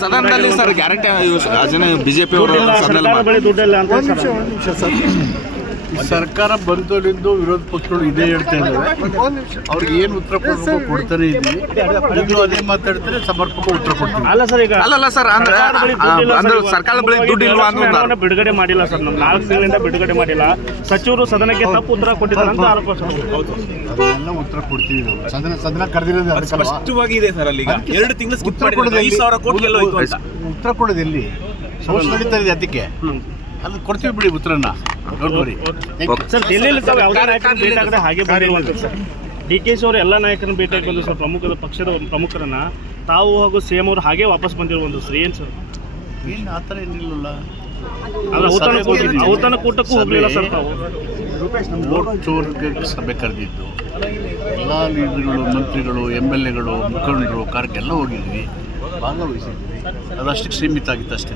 ಸದನದಲ್ಲಿ sir guarantee ಜನ BJP ಅವರು ಸದನದಲ್ಲಿ ನಿಮಿಷ ಅಂತ ಸರ್ಕಾರ ಬಂದೋಲಿಂದು ವಿರೋಧ ಪಕ್ಷಗಳು ಇದೇ ಹೇಳ್ತಾ ಇದ್ದಾರೆ. ಅವ್ರಿಗೆ ಏನು ಉತ್ತರ ಕೊಡಬೇಕು ಕೊಡ್ತಾನೆ ಇದ್ದೀವಿ ಈಗಲೂ ಅದೇ ಮಾತಾಡ್ತಾರೆ ಸಮರ್ಪಕ ಉತ್ತರ ಕೊಡ್ತೀವಿ. ಅಲ್ಲ ಸರ್ ಈಗ ಅಲ್ಲಲ್ಲ ಸರ್ ಅಂದ್ರೆ ಸರ್ಕಾರದ ಬಳಿ ಅಂದ್ರೆ ಸರ್ಕಾರದ ದುಡ್ಡು ಇಲ್ವಾ ಅಂತ ಬಿಡುಗಡೆ ಮಾಡಿಲ್ಲ ಸರ್ ನಮ್ಮ ನಾಲ್ಕು ತಿಂಗಳಿಂದ ಬಿಡುಗಡೆ ಮಾಡಿಲ್ಲ. ಸಚಿವರು ಸದನಕ್ಕೆ ತಪ್ಪು ಉತ್ತರ ಕೊಟ್ಟಿದ್ದಾರೆ ಅಂತ ಆರೋಪ ಸರ್. ಅದನ್ನೆಲ್ಲ ಉತ್ತರ ಕೊಡ್ತೀವಿ ನಾವು. ಸದನ ಸದನ ಕರೆದಿರೋದು ಸ್ಪಷ್ಟವಾಗಿ ಇದೆ ಸರ್ ಅಲ್ಲಿ ಈಗ. ಎರಡು ತಿಂಗಳು ಸ್ಕಿಪ್ ಉತ್ತರ ಮಾಡಿದ್ರೆ ಕೊಡೋದು ಐದು ಸಾವಿರ ಕೋಟಿ ಎಲ್ಲ ಉತ್ತರ ಕೊಡೋದು ಎಲ್ಲಿ? ಸಮಸ್ಯೆ ನಡೀತಾ ಇದೆ ಅದಕ್ಕೆ. ಅದು ಕೊಡ್ತೀವಿ ಬಿಡಿ ಉತ್ತರನ್ನ ಡಿ ಕೆ ಶಿ ಅವರು ಎಲ್ಲ ನಾಯಕರನ್ನ ಭೇಟಿ ಸರ್ ಪ್ರಮುಖ ಪಕ್ಷದ ಪ್ರಮುಖರನ್ನ. ತಾವು ಹಾಗೂ ಸಿ ಎಂ ಅವರು ಹಾಗೆ ವಾಪಸ್ ಬಂದಿರುವಂತ ಸರ್ ಏನು ಸರ್? ಏನು ಆ ಥರ ಏನಿಲ್ಲ ಅಲ್ಲ ಔತಣ ಕೂಟಕ್ಕೂ ಹೋಗ್ಲಿಲ್ಲ ಸರ್ ತಾವು? ಚೋರ್ಗೆ ಸಭೆ ಕರೆದಿದ್ದು. ಎಲ್ಲ ಲೀಡರ್ಗಳು ಮಂತ್ರಿಗಳು ಎಂ ಎಲ್ ಎಗಳು ಮುಖಂಡರು ಕಾರ್ಯಕ್ಕೆಲ್ಲ ಹೋಗಿದ್ವಿ. ಭಾಗವಹಿಸಿದ್ವಿ. ಅದಷ್ಟಕ್ಕೆ ಸೀಮಿತ ಆಗಿತ್ತು ಅಷ್ಟೇ